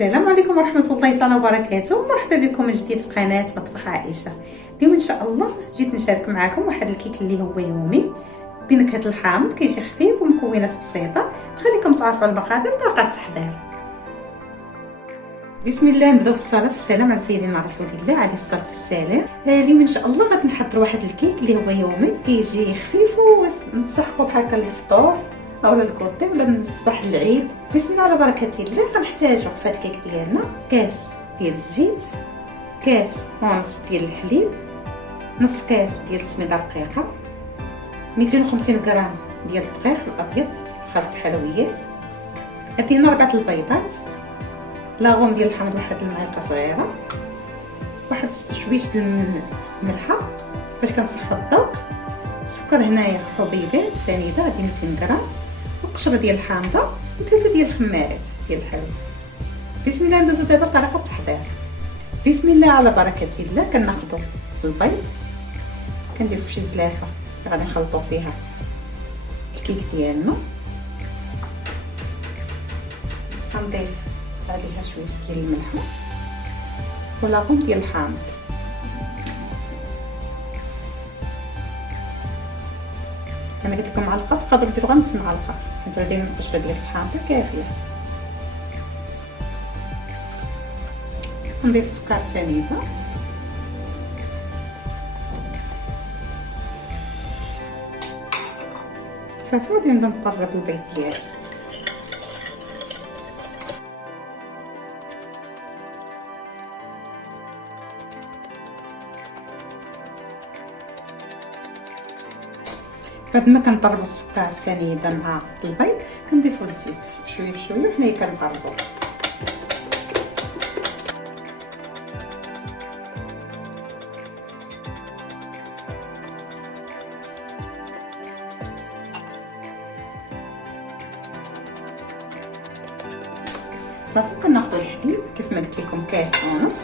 السلام عليكم ورحمه الله تعالى وبركاته. مرحبا بكم من جديد في قناه مطبخ عائشه. اليوم ان شاء الله جيت نشارك معكم واحد الكيك اللي هو يومي بنكهه الحامض، كيجي خفيف ومكونات بسيطه. خليكم تعرفوا على المقادير وطريقه التحضير. بسم الله، نبداو بالصلاه والسلام على سيدنا رسول الله عليه الصلاه والسلام. اليوم ان شاء الله غادي نحضر واحد الكيك اللي هو يومي، كيجي خفيف ونسحقوا بحال هكا للفطور اولا الكوطي ولا الصباح العيد. بسم الله على بركه الله. غنحتاجوا في هذا الكيك ديالنا كاس ديال الزيت، كاس ونص ديال الحليب، نص كاس ديال السميده رقيقه، 250 غرام ديال الدقيق الابيض خاص بالحلويات، عندنا 4 البيضات، لاغون ديال الحامض واحد المعلقه صغيره، واحد شويش الملحه باش كنصحوا الذوق، السكر هنايا حبيبات سنيده هذه 200 غرام، وقشره ديال الحامضه وثلاثه ديال الخمارات ديال الحلوى. بسم الله، ندوزو دابا لطريقه التحضير. بسم الله على بركه الله. كناخذوا البيض كنديرو في شي زلافه غادي نخلطوا فيها الكيك ديالنا، غنضيف عليها شويه ديال الملح ولاغون ديال الحامض. انا قلت لكم معلقه، تقدروا ديروا غير نص معلقه حيت غادي ندير القشره ديال الحامضه كافيه. نضيف سكر سنيده، صافي غادي نبدا نطرب البيض ديالي. بعد ما كنطربوا السكر سنيده مع البيض كنضيفوا الزيت بشويه بشويه وحنايا كنطربوا. صافي كناخذوا الحليب كيف ما قلت لكم كاس ونص،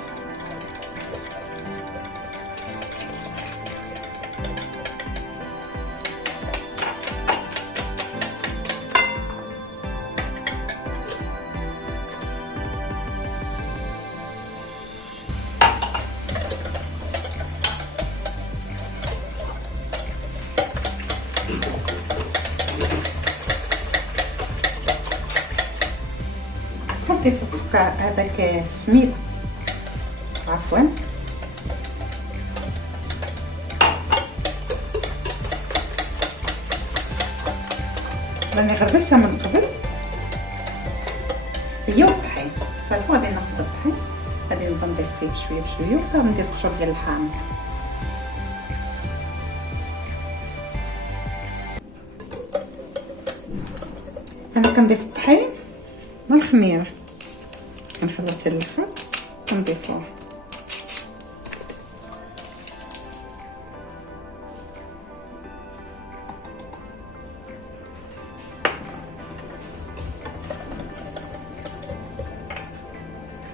كنضيف السكر هذاك السميده عفوا، راني غربلتها من قبل هي والطحين. صافي غادي ناخذ الطحين غادي نبدا نضيف فيه بشويه بشويه وغادي ندير القشور ديال الحامض. انا كنضيف الطحين مع الخميره، كنخليها حتى الاخر كنضيفوها.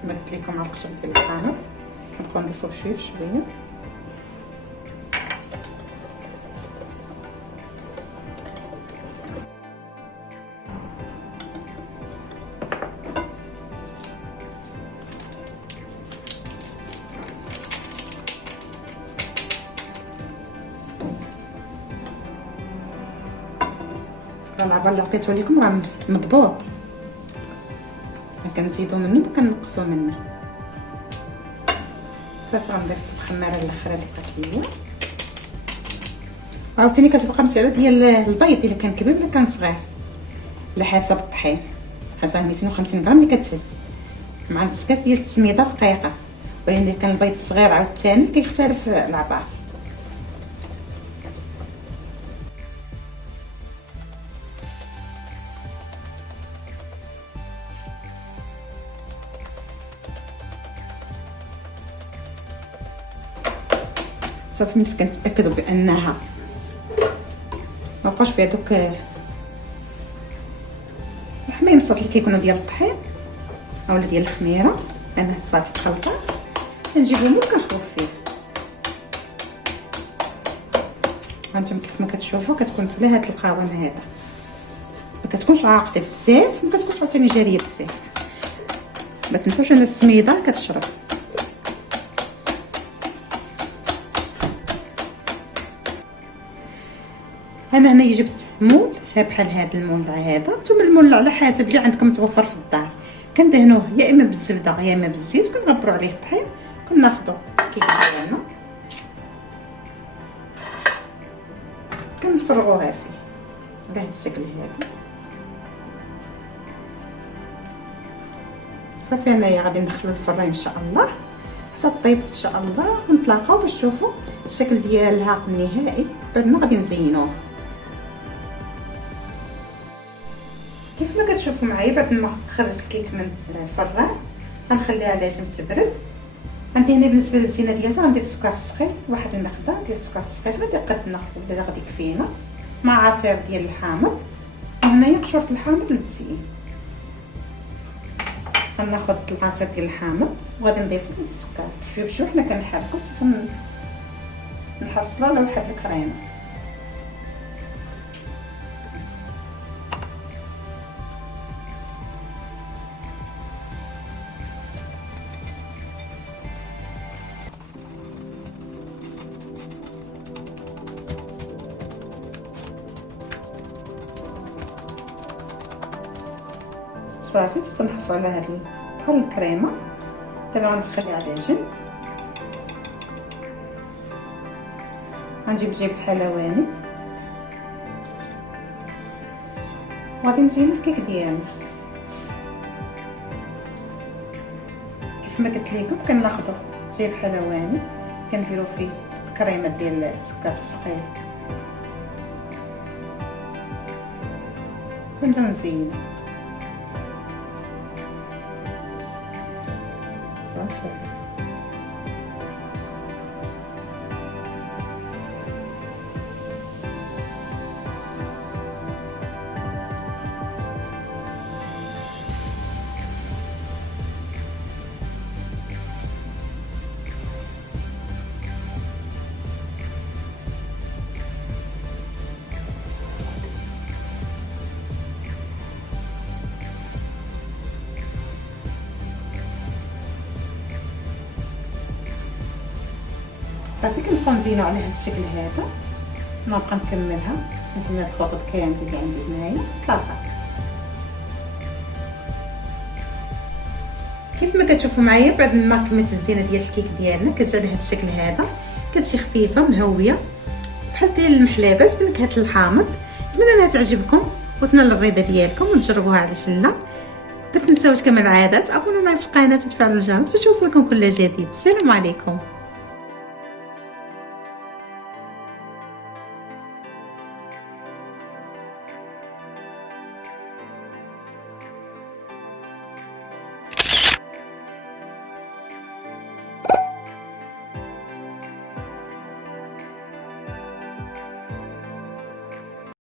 كما قلت لكم على القشر ديال الحامض كنبقاو نضيفوه بشويه بشويه. العبار اللي عطيته لكم راه مضبوط، ما كنزيدو منه ما كنقصو منه. صافي غنضيف الخماره الاخرى اللي بقات ليا. عاوتاني كتبقى مساله ديال البيض الا كان كبير ولا كان صغير على حسب الطحين. حسب 250 غرام اللي كتهز مع نص كاس ديال السميده رقيقه، ولكن الا كان البيض صغير عاوتاني كيختلف العبار. صافي ملي كنتاكدوا بانها ما بقاش فيها دوك الحميمصات اللي كيكونوا ديال الطحين اولا ديال الخميره، انا صافي تخلطات كنجيبهم وكنخوف فيه. هانتوما كيف ما كتشوفوا كتكون في هذا القوام هذا، ما كتكونش عاقده بزاف ما كتكونش عاوتاني جاريه بزاف. ما تنساوش ان السميده كتشرب. انا هنا جبت مول بحال هذا المول هذا، نتوما المول على حسب اللي عندكم متوفر في الدار، كندهنوه يا اما بالزبده يا اما بالزيت، وكنغبروا عليه الطحين. كناخذوا الكيك ديالنا كنفرغوها فيه بهذا الشكل هذا. صافي انايا غادي ندخلو الفران ان شاء الله حتى طيب ان شاء الله، ونتلاقاو باش تشوفوا الشكل ديالها النهائي بعد ما غادي نزينوه. كيف ما كتشوفوا معايا بعد ما خرجت الكيك من الفران غنخليها على جنب تبرد. عندي هنا بالنسبه للزينه ديالها غندير السكر الصغير، واحد المقدار ديال السكر الصغير غادي يقدنا ولا غادي يكفينا، مع عصير ديال الحامض، وهنايا قشوره الحامض للتزيين. غناخذ العصير ديال الحامض وغادي نضيفو السكر بشويه بشويه، حنا كنحركو حتى نحصلوا على واحد الكريمه. صافي تنحصلوا على هذه بحال الكريمه. دابا غنخليها على جنب. غنجيب جيب حلواني وغادي نزينو الكيك ديالنا كيف ما قلت لكم. كناخذوا جيب حلواني كنديروا فيه الكريمه ديال السكر الصغير، كنبداو نزينو. صافي كنبقاو نزينو على هذا الشكل هذا. نبقى نكمل هاد الخطوط كامل اللي عندي هنايا ثلاثه. كيف ما كتشوفوا معايا بعد ما كملت الزينه ديال الكيك ديالنا كتجي على هذا الشكل هذا، كتجي خفيفه مهويه بحال ديال المحلابات بنكهه الحامض. نتمنى انها تعجبكم وتنال الرضا ديالكم وتجربوها على شله. ما تنساوش كما العاده تابونوا معي في القناه وتفعلوا الجرس باش يوصلكم كل جديد. السلام عليكم.